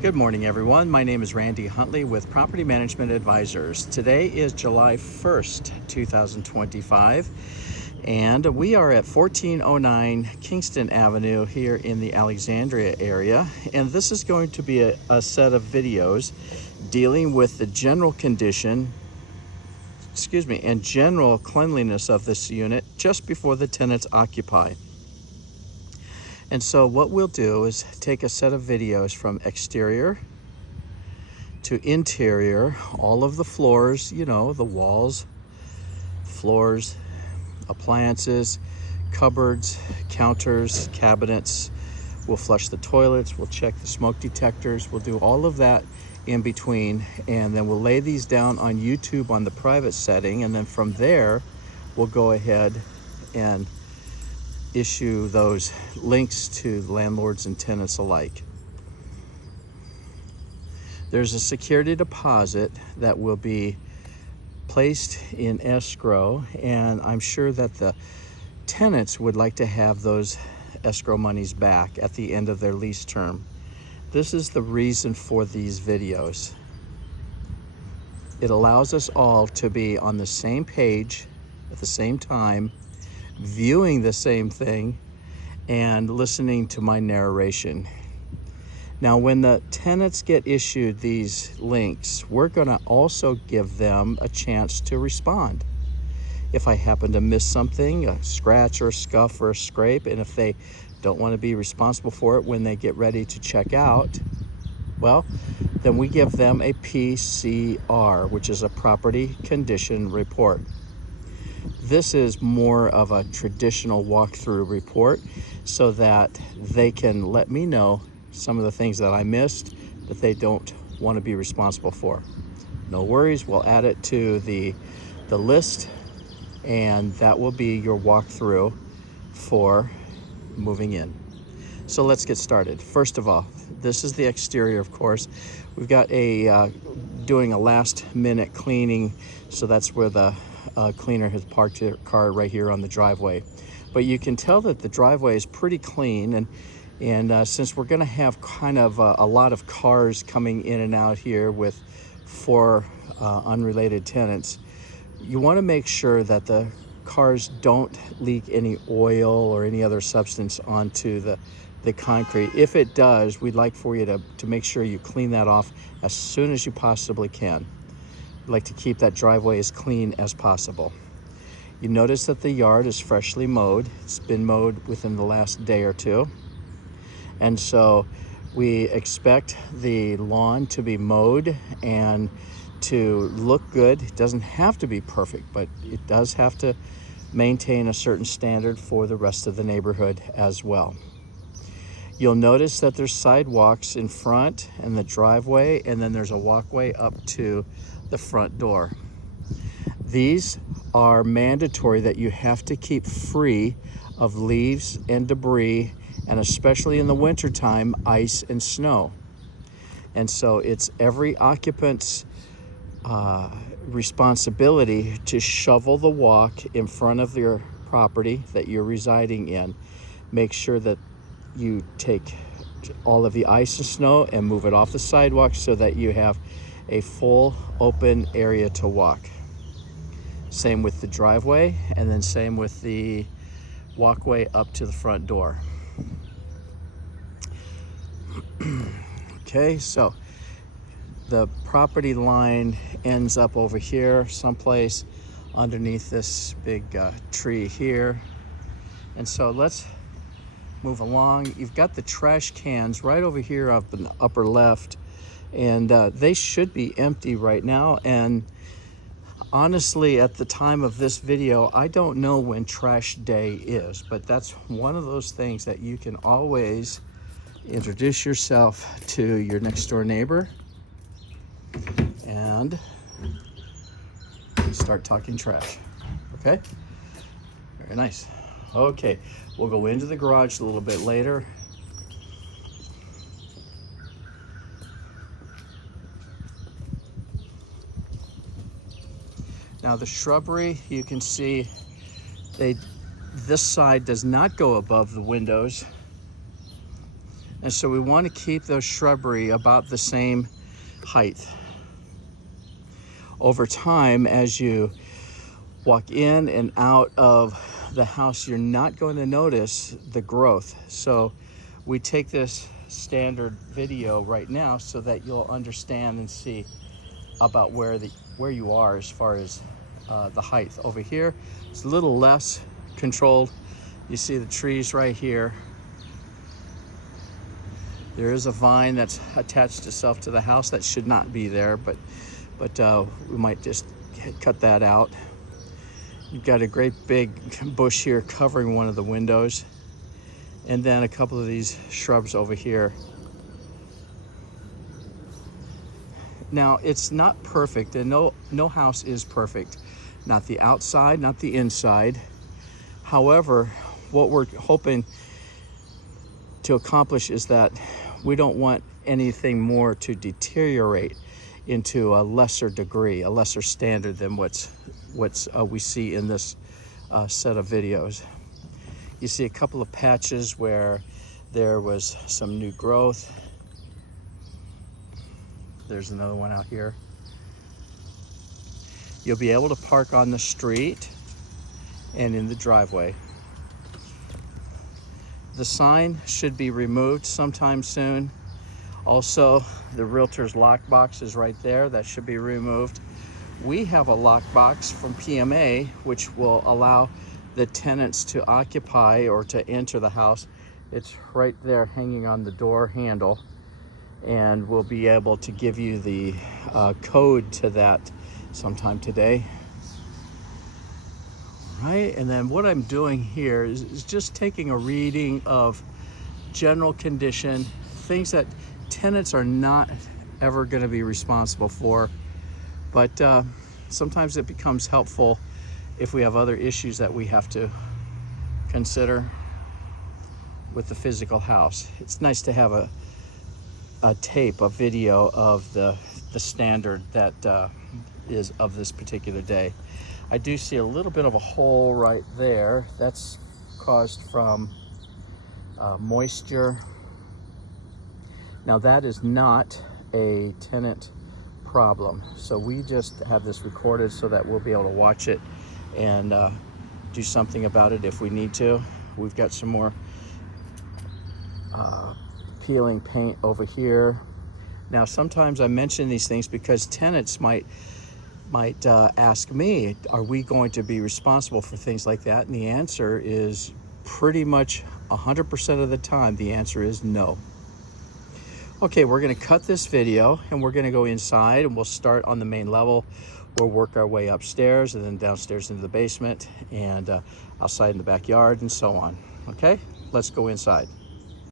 Good morning, everyone. My name is Randy Huntley with Property Management Advisors. Today is July 1st, 2025, and we are at 1409 Kingston Avenue here in the Alexandria area. And this is going to be a set of videos dealing with the general condition, and general cleanliness of this unit just before the tenants occupy. And so what we'll do is take a set of videos from exterior to interior, all of the floors, the walls, floors, appliances, cupboards, counters, cabinets. We'll flush the toilets, we'll check the smoke detectors, we'll do all of that in between, and then we'll lay these down on YouTube on the private setting, and then from there, we'll go ahead and issue those links to landlords and tenants alike. There's a security deposit that will be placed in escrow, and I'm sure that the tenants would like to have those escrow monies back at the end of their lease term. This is the reason for these videos. It allows us all to be on the same page at the same time, viewing the same thing and listening to my narration. Now, when the tenants get issued these links, we're going to also give them a chance to respond. If I happen to miss something, a scratch or a scuff or a scrape, and if they don't want to be responsible for it when they get ready to check out, well, then we give them a PCR, which is a property condition report. This is more of a traditional walkthrough report so that they can let me know some of the things that I missed that they don't want to be responsible for. No worries, we'll add it to the list, and that will be your walkthrough for moving in. So let's get started. First of all, this is the exterior, of course. We've got doing a last minute cleaning, so that's where the cleaner has parked her car right here on the driveway. But you can tell that the driveway is pretty clean, and since we're going to have kind of a lot of cars coming in and out here with 4 unrelated tenants, you want to make sure that the cars don't leak any oil or any other substance onto the concrete. If it does, we'd like for you to make sure you clean that off as soon as you possibly can. We'd like to keep that driveway as clean as possible. You notice that the yard is freshly mowed. It's been mowed within the last day or two. And so we expect the lawn to be mowed and to look good. It doesn't have to be perfect, but it does have to maintain a certain standard for the rest of the neighborhood as well. You'll notice that there's sidewalks in front and the driveway, and then there's a walkway up to the front door. These are mandatory that you have to keep free of leaves and debris, and especially in the wintertime, ice and snow. And so it's every occupant's responsibility to shovel the walk in front of your property that you're residing in. Make sure that you take all of the ice and snow and move it off the sidewalk so that you have a full open area to walk. Same with the driveway, and then same with the walkway up to the front door. Okay, so the property line ends up over here someplace underneath this big tree here. And so let's move along. You've got the trash cans right over here up in the upper left, and they should be empty right now. And honestly, at the time of this video, I don't know when trash day is, but that's one of those things that you can always introduce yourself to your next door neighbor and start talking trash. Okay? Very nice. Okay, we'll go into the garage a little bit later. Now the shrubbery, you can see this side does not go above the windows. And so we want to keep those shrubbery about the same height. Over time, as you walk in and out of the house, you're not going to notice the growth. So we take this standard video right now so that you'll understand and see about where you are as far as the height. Over here, it's a little less controlled. You see the trees right here. There is a vine that's attached itself to the house that should not be there, but we might just cut that out. You've got a great big bush here covering one of the windows, and then a couple of these shrubs over here. Now, it's not perfect, and no house is perfect. Not the outside, not the inside. However, what we're hoping to accomplish is that we don't want anything more to deteriorate into a lesser degree, a lesser standard than what's we see in this set of videos. You see a couple of patches where there was some new growth. There's another one out here. You'll be able to park on the street and in the driveway. The sign should be removed sometime soon. Also, the realtor's lockbox is right there. That should be removed. We have a lockbox from PMA, which will allow the tenants to occupy or to enter the house. It's right there hanging on the door handle, and we'll be able to give you the code to that sometime today. Right, and then what I'm doing here is just taking a reading of general condition, things that tenants are not ever going to be responsible for, but sometimes it becomes helpful if we have other issues that we have to consider with the physical house. It's nice to have a tape, a video of the standard that is of this particular day. I do see a little bit of a hole right there. That's caused from moisture. Now that is not a tenant problem. So we just have this recorded so that we'll be able to watch it and do something about it if we need to. We've got some more peeling paint over here. Now sometimes I mention these things because tenants might ask me, are we going to be responsible for things like that? And the answer is pretty much 100% of the time, the answer is no. Okay, we're gonna cut this video and we're gonna go inside, and we'll start on the main level. We'll work our way upstairs and then downstairs into the basement and outside in the backyard and so on. Okay, let's go inside.